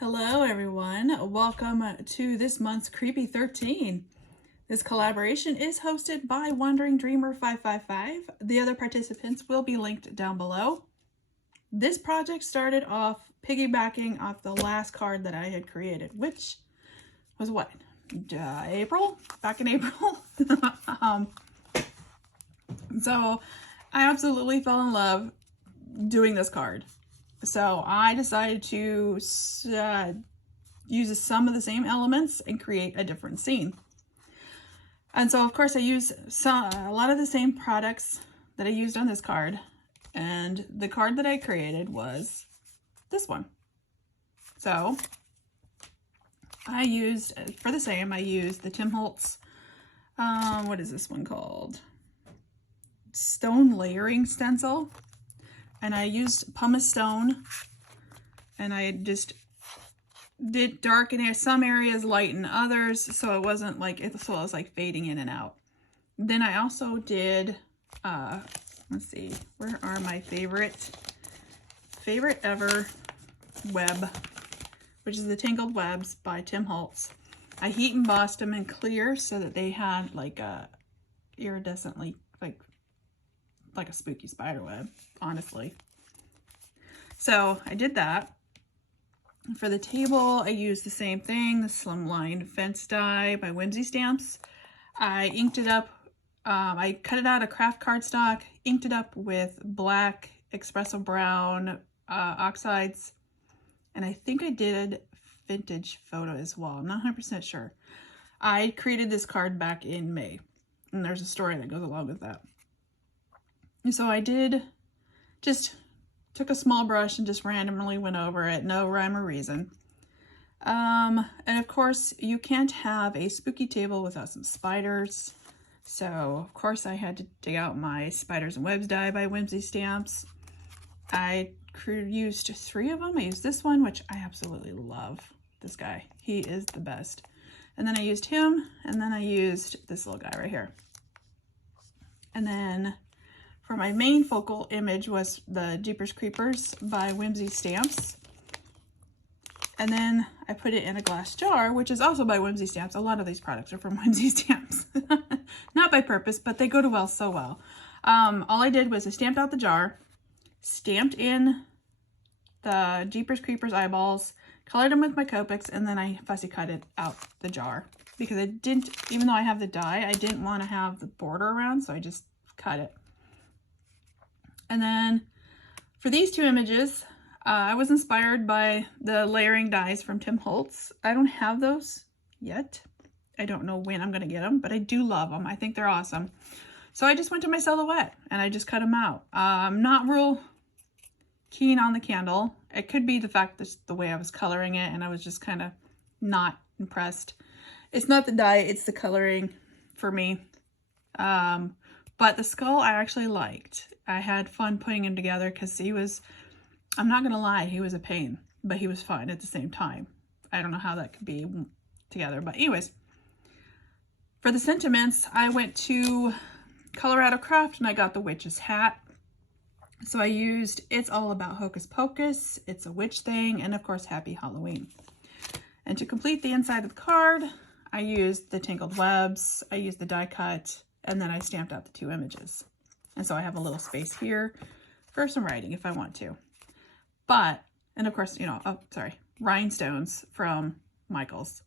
Hello everyone, welcome to this month's Creepy 13. This collaboration is hosted by Wandering Dreamer 555. The other participants will be linked down below. This project started off piggybacking off the last card that I had created, which was what? April? Back in April? So I absolutely fell in love doing this card. So I decided to use some of the same elements and create a different scene. And so of course I used a lot of the same products that I used on this card. And the card that I created was this one. So I used, for the same, I used the Tim Holtz, what is this one called? Stone layering stencil. And I used pumice stone, and I just did darken in some areas, light in others, so it wasn't like, it was like fading in and out. Then I also did, let's see, where are my favorite ever web, which is the Tangled Webs by Tim Holtz. I heat embossed them in clear so that they had like a iridescently, like a spooky spider web, honestly. So I did that. For the table, I used the same thing, the Slimline Fence die by Whimsy Stamps. I inked it up, I cut it out of craft cardstock, inked it up with black espresso brown oxides, and I think I did vintage photo as well. I'm not 100% sure. I created this card back in May, and there's a story that goes along with that. And so I just took a small brush and just randomly went over it, no rhyme or reason. And of course, you can't have a spooky table without some spiders. So of course I had to dig out my Spiders and Webs die by Whimsy Stamps. I used 3 of them. I used this one, which I absolutely love. This guy, he is the best. And then I used him, and then I used this little guy right here. And then for my main focal image was the Jeepers Creepers by Whimsy Stamps. And then I put it in a glass jar, which is also by Whimsy Stamps. A lot of these products are from Whimsy Stamps. Not by purpose, but they go to so well. All I did was I stamped out the jar, stamped in the Jeepers Creepers eyeballs, colored them with my Copics, and then I fussy cut it out the jar. Because I didn't, even though I have the die, I didn't want to have the border around, so I just cut it. And then for these 2 images, I was inspired by the layering dies from Tim Holtz. I don't have those yet. I don't know when I'm going to get them, but I do love them. I think they're awesome. So I just went to my silhouette and I just cut them out. I'm not real keen on the candle. It could be the fact that the way I was coloring it and I was just kind of not impressed. It's not the dye, it's the coloring for me. But the skull I actually liked. I had fun putting him together because he was, I'm not going to lie, he was a pain, but he was fun at the same time. I don't know how that could be together, but anyways. For the sentiments, I went to Colorado Craft and I got the witch's hat. So I used It's All About Hocus Pocus, It's a Witch Thing, and of course Happy Halloween. And to complete the inside of the card, I used the Tangled Webs, I used the die cut, and then I stamped out the 2 images. And so I have a little space here for some writing if I want to. But, and of course, you know, oh, sorry, rhinestones from Michaels.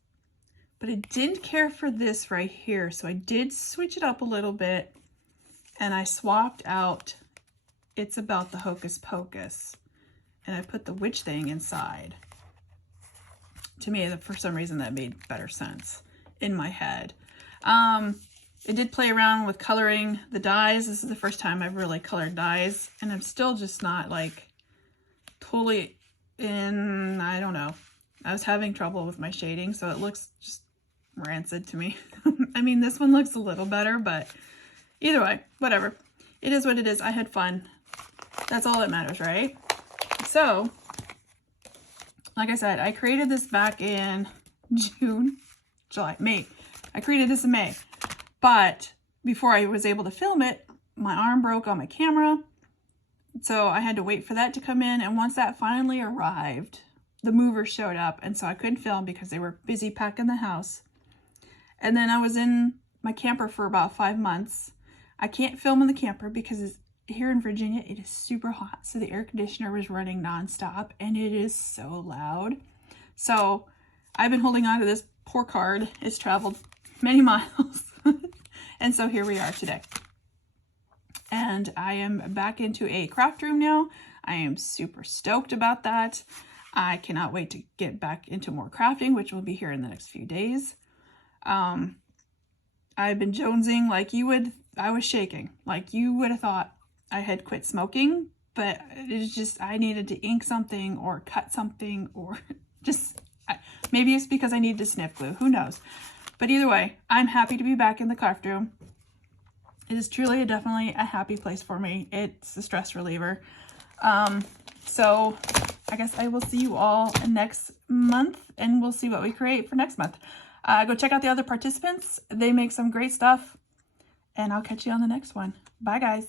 But I didn't care for this right here, so I did switch it up a little bit, and I swapped out It's About the Hocus Pocus, and I put the witch thing inside. To me, for some reason, that made better sense in my head. I did play around with coloring the dies. This is the first time I've really colored dies, and I'm still just not like totally in, I don't know. I was having trouble with my shading, so it looks just rancid to me. I mean, this one looks a little better, but either way, whatever. It is what it is. I had fun. That's all that matters, right? So, like I said, I created this back in May. I created this in May. But before I was able to film it, my arm broke on my camera. So I had to wait for that to come in. And once that finally arrived, the movers showed up, and so I couldn't film because they were busy packing the house. And then I was in my camper for about 5 months. I can't film in the camper because here in Virginia, it is super hot. So the air conditioner was running nonstop and it is so loud. So I've been holding on to this poor card. It's traveled many miles. And so here we are today. And I am back into a craft room now. I am super stoked about that. I cannot wait to get back into more crafting, which will be here in the next few days. I've been jonesing like you would. I was shaking like you would have thought I had quit smoking, but it's just I needed to ink something or cut something or just maybe it's because I needed to snip glue. Who knows? But either way, I'm happy to be back in the craft room. It is truly definitely a happy place for me. It's a stress reliever. So I guess I will see you all next month and we'll see what we create for next month. Go check out the other participants. They make some great stuff and I'll catch you on the next one. Bye guys.